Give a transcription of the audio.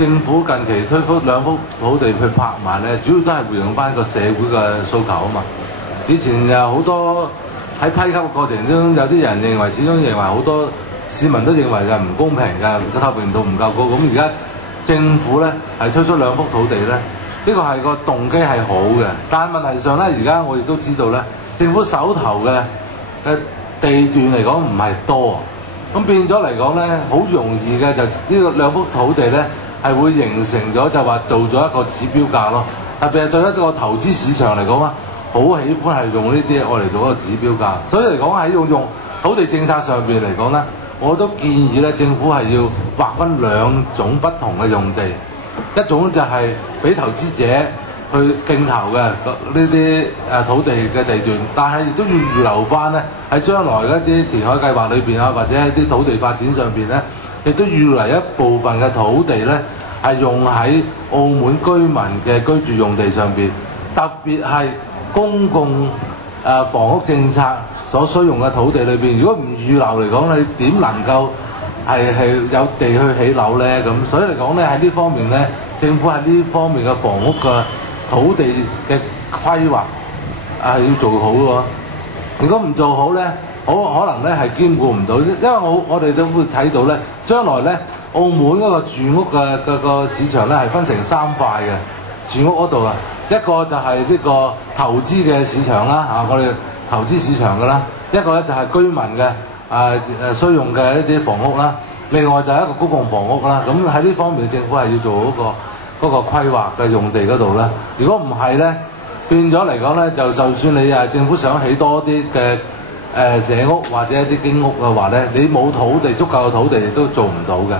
政府近期推出2幅土地去拍賣咧，主要都係回應翻個社會嘅訴求啊嘛。以前有好多喺批給嘅過程中，有啲人認為，始終認為好多市民都認為係唔公平嘅，個透明度唔夠高。咁而家政府咧係推出2幅土地咧，呢個係個動機係好嘅，但係問題上咧，而家我亦都知道咧，政府手頭嘅地段嚟講唔係多，咁變咗嚟講咧，好容易嘅就呢個2幅土地咧係會形成咗就話做咗一個指標價咯。特別係對一個投資市場嚟講啊，好喜歡係用呢啲愛嚟做一個指標價。所以嚟講喺用土地政策上邊嚟講咧，我都建議咧政府係要劃分2種不同嘅用地，一種就係俾投資者去競投嘅呢啲土地嘅地段，但係亦都要預留翻咧喺將來一啲填海計劃裏邊啊，或者喺啲土地發展上邊咧，亦都預留一部分嘅土地咧係用喺澳門居民嘅居住用地上邊，特別係公共房屋政策所需用嘅土地裏邊，如果唔預留嚟講，你點能夠係有地去起樓咧？咁所以嚟講咧，喺呢方面咧，政府喺呢方面嘅房屋嘅土地嘅規劃係要做好嘅。如果唔做好咧，可能咧係兼顧唔到，因為我哋都會睇到咧，將來咧澳門嗰個住屋嘅個市場咧係分成3塊嘅。住屋嗰度啊，一個就係呢個投資嘅市場啦，我哋投資市場嘅啦；一個咧就係居民嘅需用嘅一啲房屋啦；另外就係一個公共房屋啦。咁喺呢方面，政府係要做嗰個規劃嘅用地嗰度啦。如果唔係咧，變咗嚟講咧，就算你政府想起多啲嘅社屋或者一啲經屋嘅話咧，你冇土地足夠嘅土地都做唔到嘅。